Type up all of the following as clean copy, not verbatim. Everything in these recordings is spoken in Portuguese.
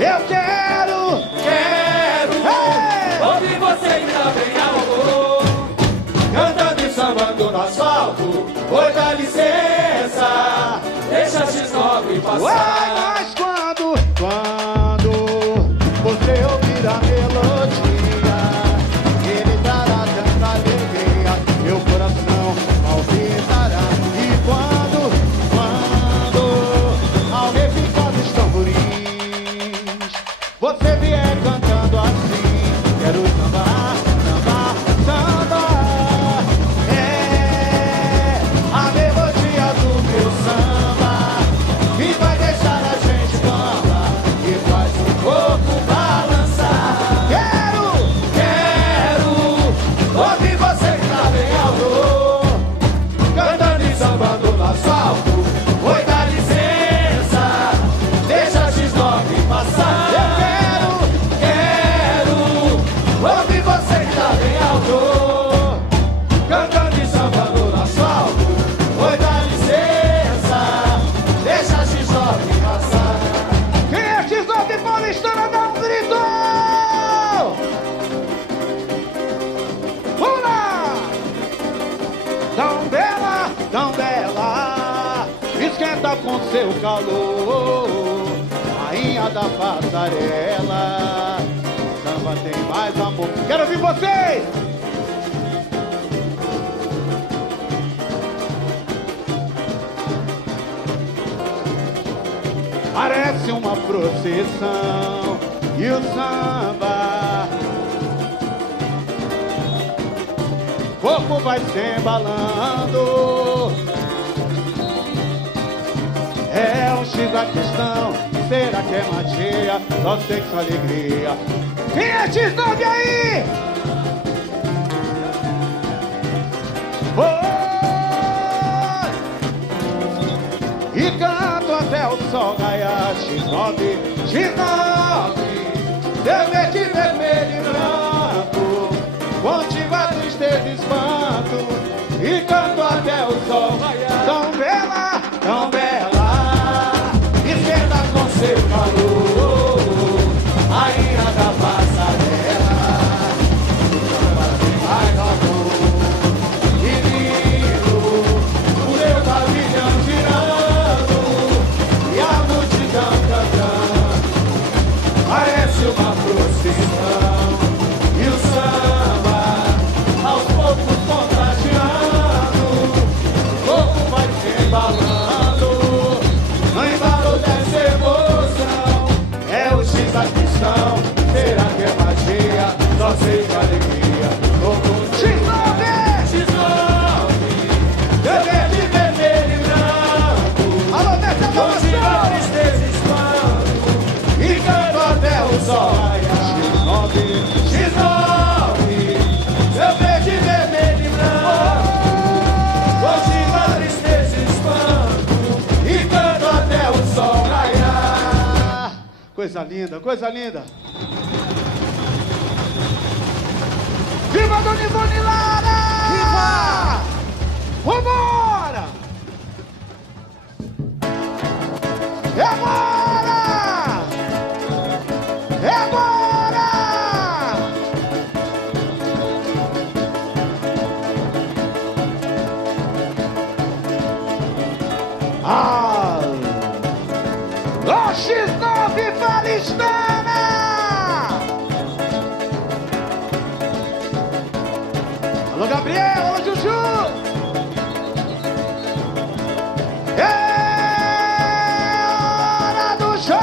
Eu quero ouvir você ainda bem amor, cantando e sambando no asfalto. Oi, dá licença, deixa X9 passar. Ué, mas quando você ouvir a melodia, ele dará tanta alegria, meu coração palpitará. E quando alguém ficar dos tamborins, você vier cantando assim, quero sambar, sambar, sambar. É a melodia do meu samba que vai deixar a gente bamba e faz o corpo balançar. Quero ouvir você gritar bem alto, cantando e sambando no asfalto. Oi, dá licença, deixa X9 passar. Eu quero ouvir você gritar bem alto, cantando e sambando no asfalto. Oi, dá licença, deixa X9 passar. Quem é X9 paulistana, dá um grito! Vamos lá! Tão bela, esquenta com seu calor, rainha da passarela, samba tem mais amor. Quero ouvir vocês! Parece uma procissão e o samba, o corpo vai se embalando. É um X da questão, será que é magia? Só sei que sua alegria. Quem é X9 aí? Oi! E canto até o sol raiar. X9, teu verde, vermelho e branco, contigo a tristeza e espanto. E canto até o sol raiar. Tão bela, esquenta com seu calor, rainha da passarela, ai amor, e lindo, o meu pavilhão girando e a multidão cantando. Parece uma procissão e o samba aos poucos contagiando. O corpo vai se embalando no embalo dessa emoção. É o X da questão, será que é magia? Só sei que alegria. X9, teu verde, vermelho e branco, alô, desce a Contigo a emoção. tristeza e espanto, E canto até o sol raiar. X9, teu verde, vermelho e branco, contigo a tristeza e espanto, E canto até o sol raiar. Coisa linda, coisa linda. Viva Dona Ivone Lara! Viva! Vambora! É agora! É agora! Ah! O X9 paulistana! Alô, Gabriel! Alô, Juju! É hora do show!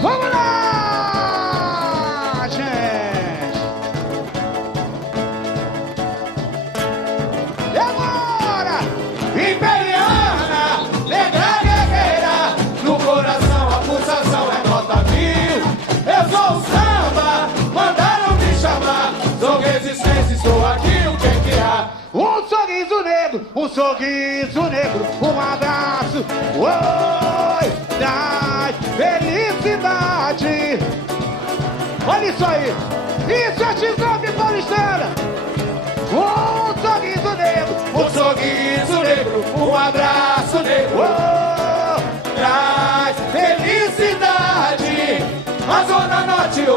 Vamos lá, gente! E agora? Imperiana, negra guerreira, no coração a pulsação é nota 1000. Eu sou o samba, mandaram me chamar, sou resistência, estou aqui, o que há? Um sorriso negro, um abraço, oi, da felicidade. Olha isso aí, isso é X9 paulistana. Um sorriso negro, um abraço negro,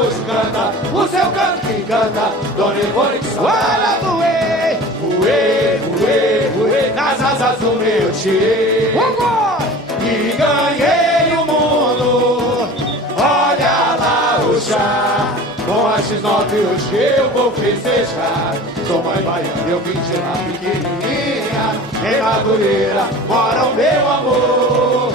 hoje canta o seu canto que canta, Dona Ivone que saudade. Olha, voei, Voei, voei, voei nas asas do meu tio. vambora! E ganhei o mundo. Olha lá o chá. Com a X9 hoje eu vou festejar. Sou mãe baiana, eu vim de lá pequenininha. Em Madureira mora o meu amor.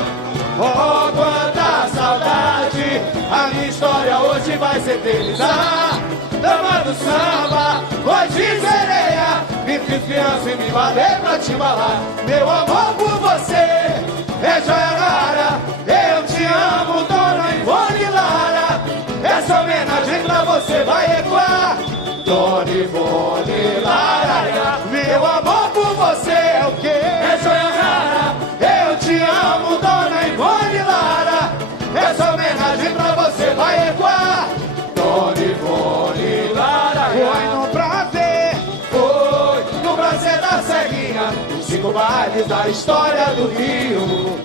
Oh, quanta saudade. A minha história hoje vai se eternizar. Dama do samba, voz de sereia. Me fiz criança e me valei pra te embalar. Meu amor por você é joia rara. Eu te amo, Dona Ivone Lara. Essa homenagem pra você vai ecoar, Dona Ivone Lara. Meu amor por você é o quê? É joia rara. Eu te amo, Dona Ivone Lara. Essa homenagem pra você vai ecoar, Dona Ivone Lara. Foi no prazer, Foi no prazer da ceguinha, os 5 bailes da história do Rio.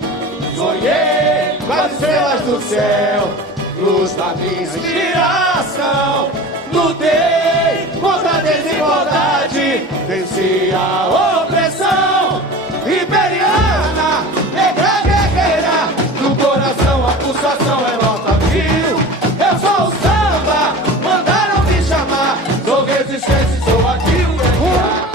Sonhei com as estrelas do céu, luz da minha inspiração. Lutei contra a desigualdade, venci a opressão. Imperiana, negra guerreira, no coração a pulsação é nota 1000. Eu sou o samba, mandaram me chamar. Sou resistência e sou aqui o guerreiro.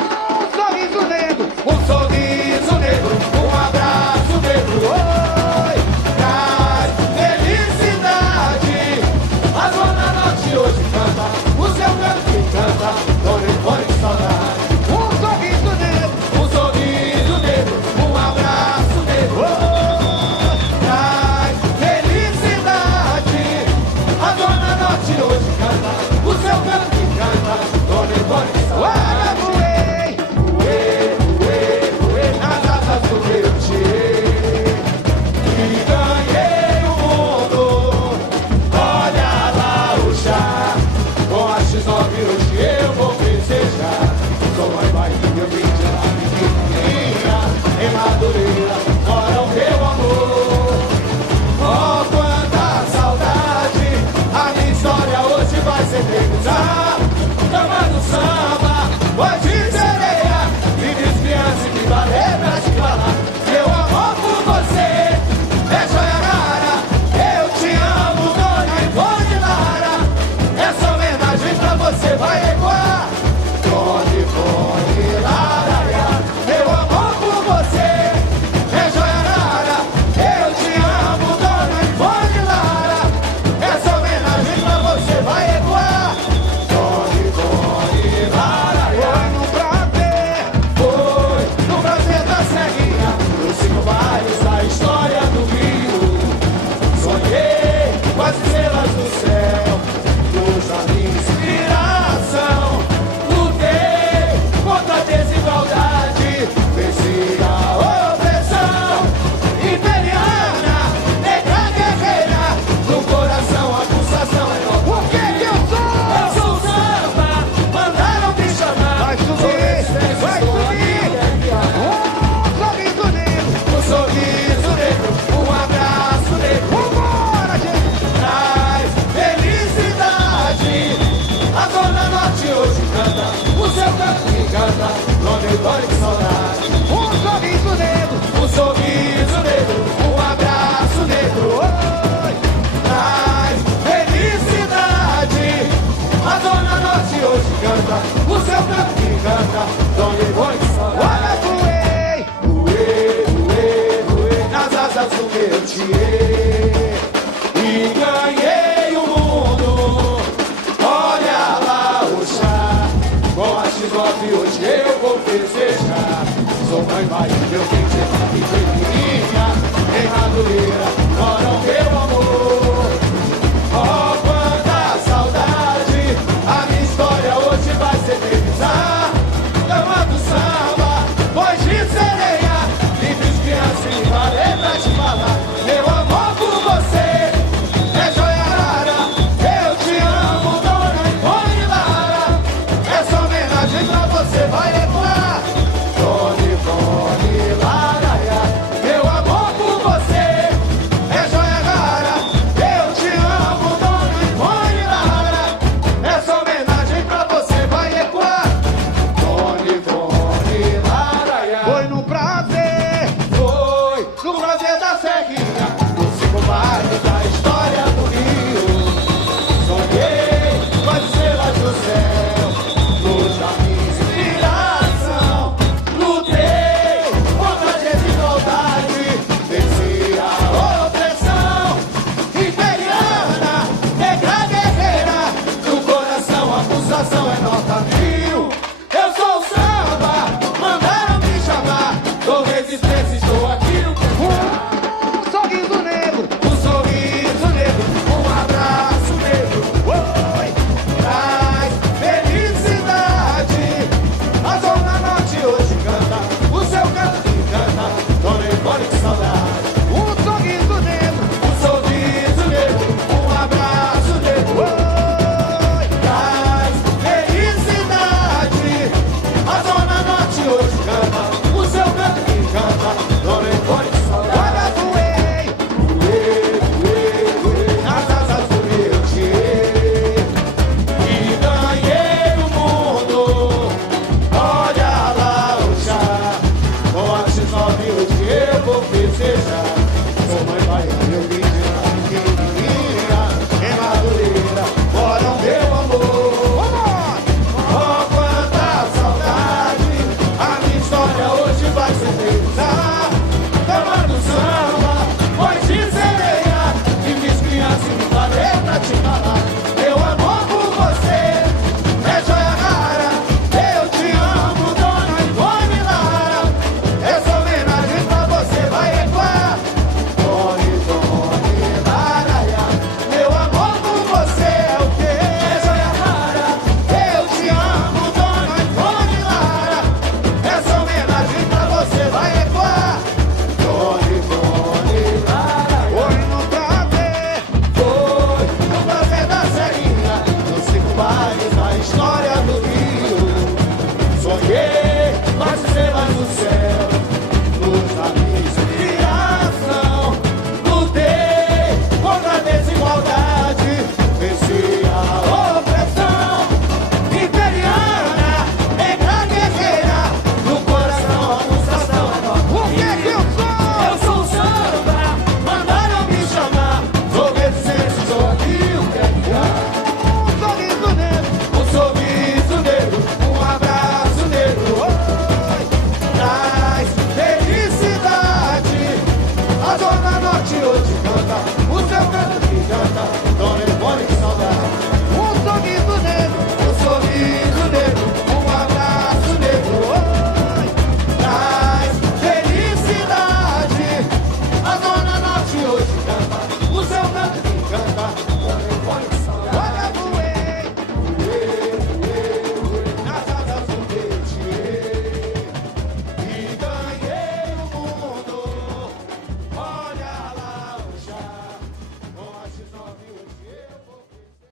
sorriso negro, Um sorriso negro, um abraço negro, oi, traz felicidade. A Zona Norte hoje canta, o seu canto que canta, Dona Ivone que saudade. sorriso negro, Um sorriso negro, um abraço negro, oi, traz felicidade. A Zona Norte hoje canta, o seu canto que canta, Dona Ivone que saudade. olha, voei, Voei, voei, voei nas asas do meu tio e ganhei o mundo. Olha lá o chá. Com a X9 hoje eu vou festejar. Sou mãe Bahia, eu vim de lá pequenininha. Em Madureira mora o meu amor. Oh, quanta saudade. A minha história hoje vai se eternizar. Dama do samba, voz de sereia. Me diz criança e me valei pra te falar. Meu amor por você é joia rara. Eu te amo, Dona Ivone Lara. Essa homenagem pra você vai ecoar, Dona Ivone Lara. Meu amor por você é joia rara. Eu te amo, Dona Ivone Lara. Essa homenagem pra você vai ecoar, Dona Ivone Lara. foi no prazer, Foi no prazer da ceguinha, nos 5 bailes da história do Rio. Sonhei com as estrelas do céu, luz da minha inspiração. Lutei contra a desigualdade, venci a opressão. Imperiana, negra guerreira, no coração a pulsação é nova. o que que eu sou? Eu sou o samba, mandaram me chamar. Vai subir, vai subir, sorriso negro, Um sorriso negro, um abraço negro, vambora, gente, traz felicidade. A Zona Norte hoje canta, o seu canto que canta, Dona Ivone que saudade. sorriso negro, Um sorriso negro, um abraço negro, oi, traz felicidade. A Zona Norte hoje canta, o seu canto que canta, Dona Ivone que saudade. olha, voei, Voei, voei, voei nas asas do meu tio e ganhei o mundo. Olha lá o chá. Com a X9 hoje eu vou festejar. Sou mãe Bahia, meu vim de lá pequenininha. Em Madureira mora o meu